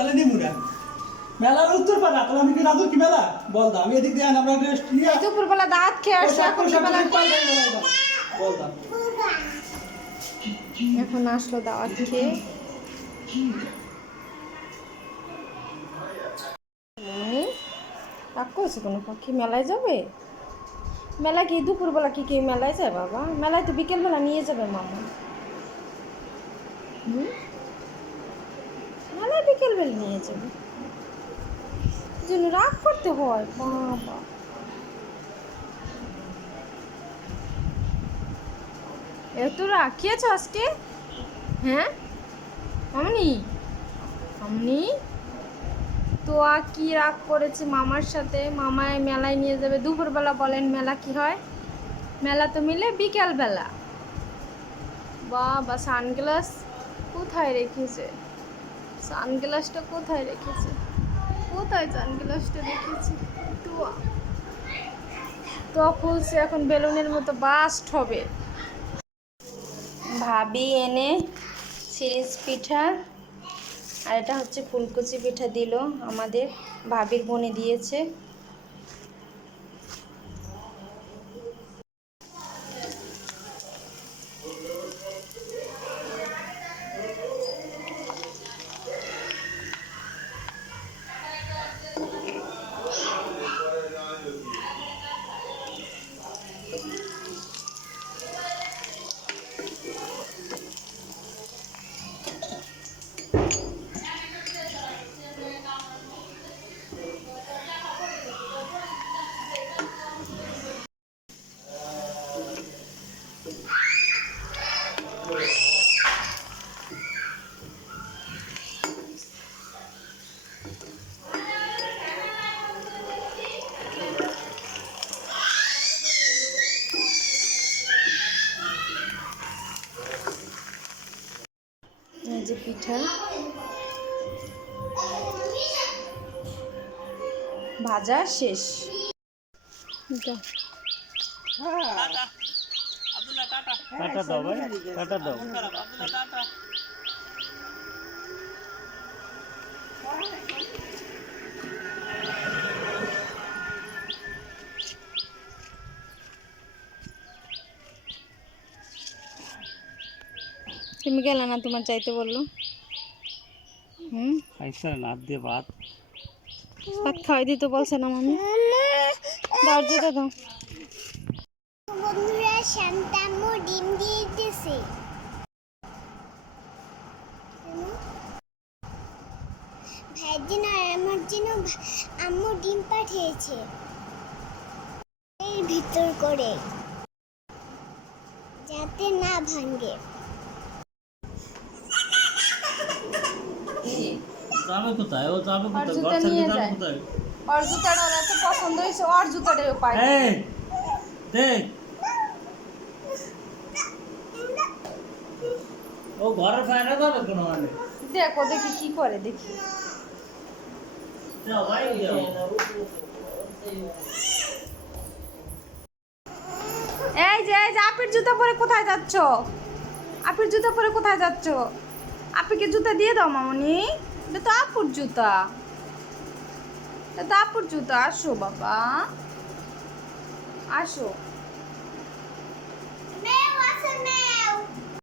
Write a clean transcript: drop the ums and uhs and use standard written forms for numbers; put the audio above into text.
তাহলে নিমুরা মেলার উত্তর পাড়া তাহলে আমি কি রাধুর কি মেলা বলদা আমি এদিক দিয়ে আমরা রেস্ট নিয়ে দুপুরবেলা দাঁত খেয়ে আসছে বলদা এখন আসলো দাওয়াত খেয়ে। রাগ করছে কোনো পাখি মেলায় যাবে? মেলা কি দুপুরবেলা কি কেউ মেলায় যায় বাবা? মেলায় তো বিকেলবেলা নিয়ে যাবে মামা। মেলায় বিকেলবেলা নিয়ে যাবে, জন্য রাগ করতে হয় বাবা। এত রাগ কি আছো আজকে? হ্যাঁ মামনি, মামনি তো কি রাগ করেছে মামার সাথে? মামায় মেলায় নিয়ে যাবে দুপুরবেলা। বলেন মেলা কি হয়? মেলা তো মিলে বিকেলবেলা। বাবা সানগ্লাস কোথায় রেখেছে? সানগ্লাসটা কোথায় রেখেছে? কোথায় সানগ্লাসটা রেখেছে? তো ফুলছে এখন বেলুনের মতো বাস্ট হবে। ভাবি এনে সিরিজ পিঠা আর এটা হচ্ছে ফুলকুচি পিঠা দিল আমাদের, ভাবির বোনে দিয়েছে। এই যে পিঠা ভাজা শেষ। টাটা দাও ভাই, টাটা দাও। তুমি গেলে না, তোমার চাইতে বললো। খাইছে না দিয়ে ভাত ভাত খাওয়াই দিতে বলছে না মামি। দাও যেতে দাও। বন্ধুরা শান্তাম্মু ডিম দিয়ে দিতেছে। ভাইয়ের জন্য আর আমার জন্য আম্মু ডিম পাঠিয়েছে এর ভিতর করে, যাতে না ভাঙে। যাবে কোথায়? ও যাবে আর কোথায়? জুতা ঘর নিয়ে থেকে যাবে যায়। কোথায়? আর জুতাটা ওর এত পছন্দ হয়েছে, ওর জুতাটাও পাই। এই দেখ, ও ঘরের বাইরে যাবে কোনো মানে? দেখো দেখি কি করে, দেখি। যাও ভাই যাও। এই যে আপির জুতা পরে কোথায় যাচ্ছ? আপির জুতা পরে কোথায় যাচ্ছ? আপিকে জুতা দিয়ে দাও মামনি। এটা তো আপুর জুতা, এটা তো আপুর জুতা। আসো বাবা, আসো।